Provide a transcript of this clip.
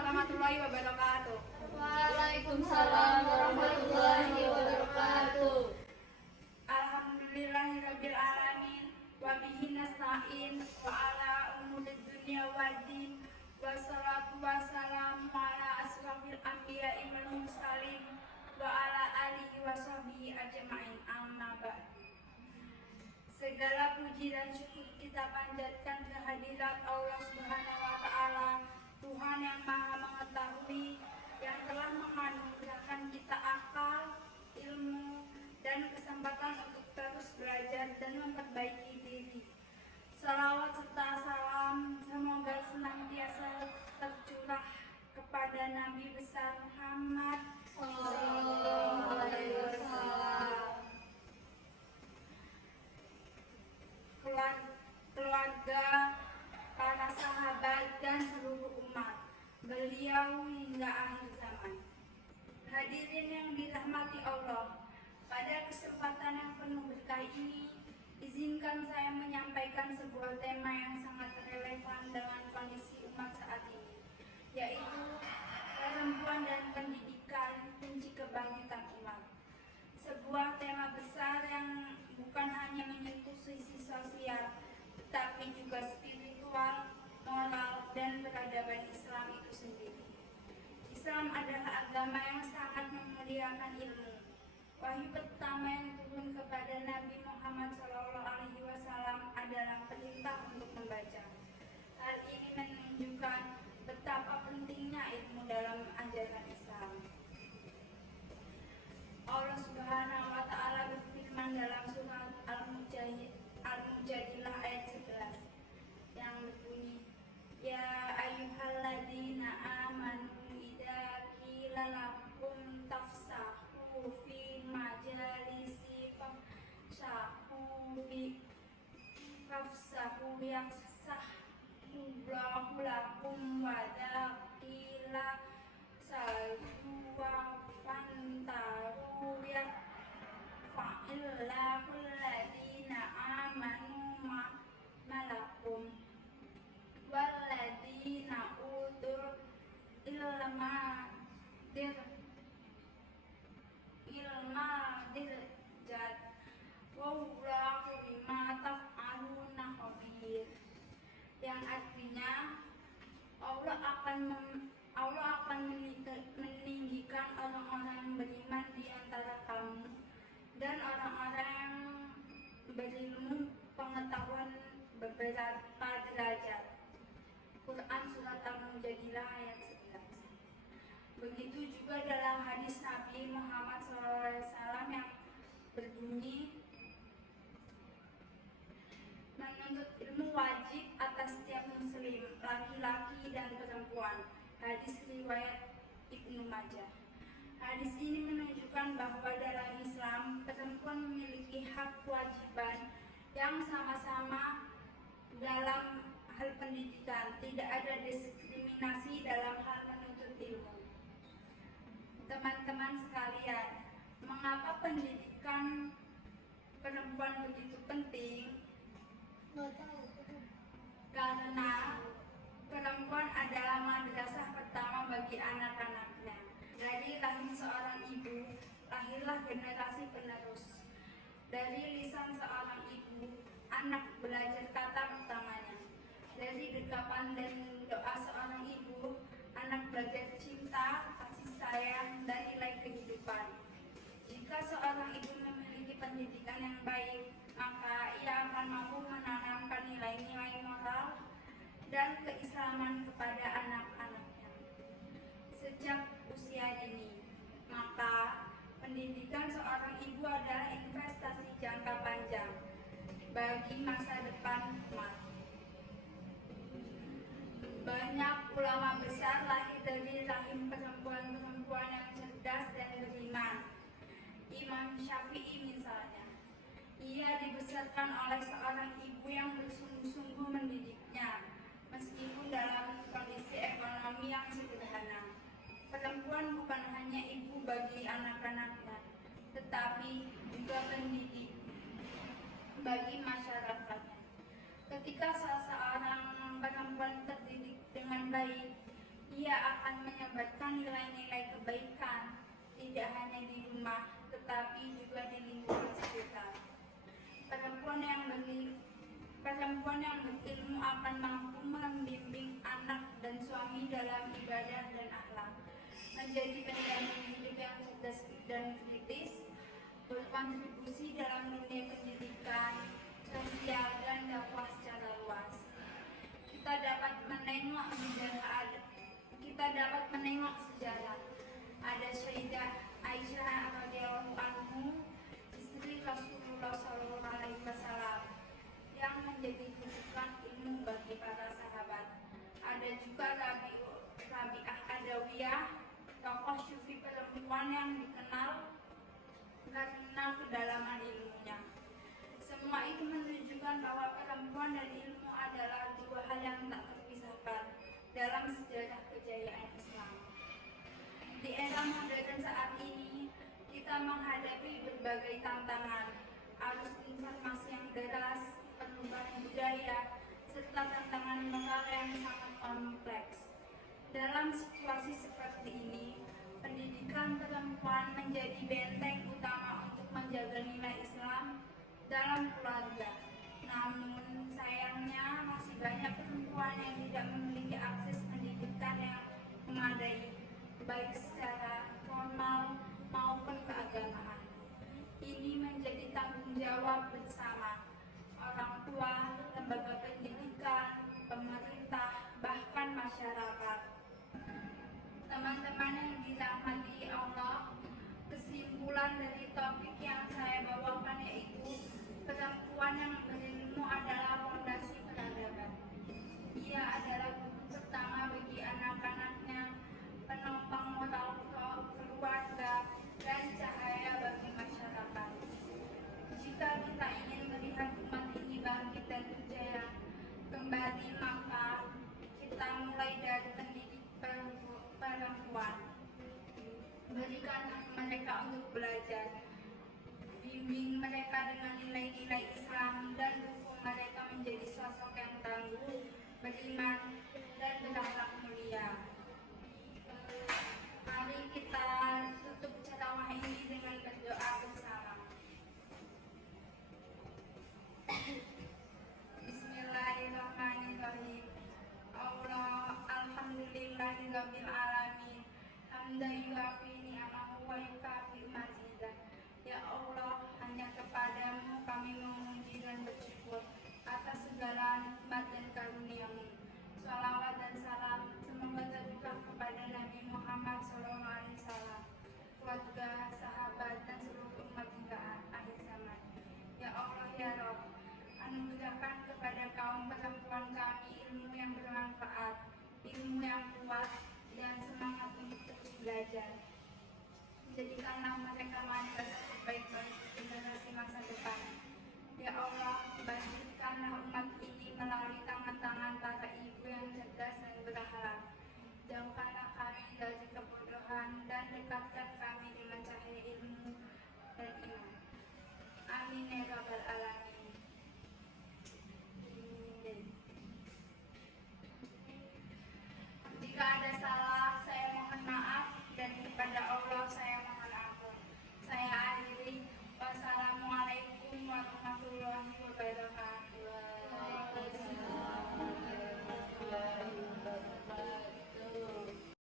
warahmatullahi wabarakatuh. Waalaikumsalam warahmatullahi wabarakatuh. Alhamdulillahirabbil alamin wa bihi nasta'in wa ala umuri dunya waddin wassalatu wassalamu ala asrofil anbiya'i wal mursalin wa ala alihi wa sahbihi ajma'in, amma ba'd. Segala puji dan syukur kita panjatkan kehadirat Allah Subhanahu wa Ta'ala, Tuhan yang Maha Mengetahui, yang telah menganugerahkan kita akal, ilmu, dan kesempatan untuk terus belajar dan memperbaiki diri. Salawat serta salam semoga senantiasa tercurah kepada Nabi besar Muhammad Sallallahu Alaihi Wasallam, keluarga, para sahabat, dan seluruh umat beliau hingga akhir zaman. Hadirin yang dirahmati Allah, pada kesempatan yang penuh berkah ini, izinkan saya menyampaikan sebuah tema yang sangat relevan dengan kondisi umat saat ini, yaitu perempuan dan pendidikan, kunci kebangkitan umat. Sebuah tema besar yang bukan hanya menyentuh sisi sosial, tetapi juga spiritual, moral, dan peradaban Islam itu sendiri. Islam adalah agama yang sangat memuliakan ilmu. Wahyu pertama yang turun kepada Nabi Muhammad SAW adalah perintah untuk membaca. Hal ini menunjukkan betapa pentingnya ilmu dalam ajaran Islam. Allah Subhanahu wa Ta'ala berfirman dalam surat Al-Mujadilah ayat 11 yang berbunyi, Ya ayyuhalladzina amanu idza qila lakum tafsahu fi majalisi fafsahu yafsahullahu lakum wa idza qila salwa fantaru yafa'illahu alladhina amanu malakum walladhina utul ilma dirjat wallahu bima taf'aluna khabir, yang artinya Allah akan meninggikan orang-orang yang beriman di antara kamu dan orang-orang yang berilmu pengetahuan beberapa derajat. Quran Surat Al-Mujadilah ayat 11. Begitu juga dalam hadis Nabi Muhammad SAW yang berbunyi, menuntut ilmu wajib atas setiap muslim, laki-laki dan perempuan. Hadis riwayat Ibnu Majah. Hadis ini menunjukkan bahwa dalam Islam perempuan memiliki hak kewajiban yang sama-sama dalam hal pendidikan. Tidak ada diskriminasi dalam hal menuntut ilmu. Teman-teman sekalian, mengapa pendidikan perempuan begitu penting? Karena perempuan adalah madrasah pertama bagi anak-anaknya. Dari rahim seorang ibu, lahirlah generasi penerus. Dari lisan seorang ibu, anak belajar kata pertamanya. Dari dekapan dan doa seorang ibu, anak belajar cinta, kasih sayang, dan nilai kehidupan. Jika seorang ibu memiliki pendidikan yang baik, maka ia akan mampu menanamkan nilai-nilai moral dan keislaman kepada anak-anaknya sejak usia dini. Maka pendidikan seorang ibu adalah investasi jangka panjang bagi masa depan umat. Banyak ulama besar lahir dari rahim perempuan-perempuan yang cerdas dan beriman. Imam Syafi'i misalnya, ia dibesarkan oleh seorang ibu yang bersungguh-sungguh mendidiknya, meskipun dalam kondisi ekonomi yang sederhana. Perempuan bukan hanya ibu bagi anak-anaknya, tetapi juga pendidik bagi masyarakatnya. Ketika seseorang perempuan terdidik dengan baik, ia akan akan menyebarkan nilai-nilai kebaikan, tidak hanya di rumah, tetapi juga di lingkungan sekitar. Perempuan yang berilmu akan mampu membimbing anak dan suami dalam ibadah dan akhlak, menjadi pendamping hidup yang cerdas dan kritis, berkontribusi dalam dunia pendidikan, sosial, dan dakwah secara luas. Kita dapat menengok sejarah. Ada Sayyidah Aisyah radhiyallahu anhu, istri Rasulullah Shallallahu Alaihi Wasallam, yang menjadi rujukan ilmu bagi para sahabat. Ada juga Rabi'ah Adawiyah, tokoh sufi perempuan yang dikenal karena kedalaman ilmunya. Semua itu menunjukkan bahwa perempuan dan ilmu adalah dua hal yang tak terpisahkan dalam sejarah kejayaan Islam. Di era modern saat ini, kita menghadapi berbagai tantangan, arus informasi yang deras, perubahan budaya, serta tantangan moral yang sangat kompleks. Dalam situasi seperti ini, pendidikan perempuan menjadi benteng utama untuk menjaga nilai Islam dalam keluarga. Namun, sayangnya masih banyak perempuan yang tidak memiliki akses pendidikan yang memadai, baik secara formal maupun keagamaan. Ini menjadi tanggung jawab bersama orang tua, lembaga pendidikan, pemerintah, bahkan masyarakat. Teman-teman yang dirahmati Allah, kesimpulan dari topik yang saya bawakan yaitu perempuan yang berilmu adalah fondasi peradaban. Ia adalah guru pertama bagi anak-anaknya, penopang moral keluarga, dan cahaya bagi masyarakat. Jika kita ingin melihat umat ini bangkit dan berjaya kembali, maka kita mulai dari pendidik perempuan. Berikan hak mereka untuk belajar, bimbing mereka dengan nilai-nilai Islam, dan dukung mereka menjadi sosok yang tangguh, beriman, dan berakhlak mulia. Mari kita tutup ceramah ini dengan berdoa bersama. Bismillahirrahmanirrahim. Alhamdulillahirabbil alamin. Hamdan yuafi ni'amahu wa yukafi mazidah. Ya Allah, hanya kepadamu kami memuji dan bersyukur atas segala nikmat dan karunia-Mu. Salawat dan salam semoga tercurah kepada Nabi Muhammad SAW, keluarga, sahabat, dan seluruh umat hingga akhir zaman. Ya Allah, ya Rabb, anugerahkan kepada kaum perempuan kami ilmu yang bermanfaat, ilmu yang kuat, dan semangat untuk terus belajar. Jadikanlah mereka manusia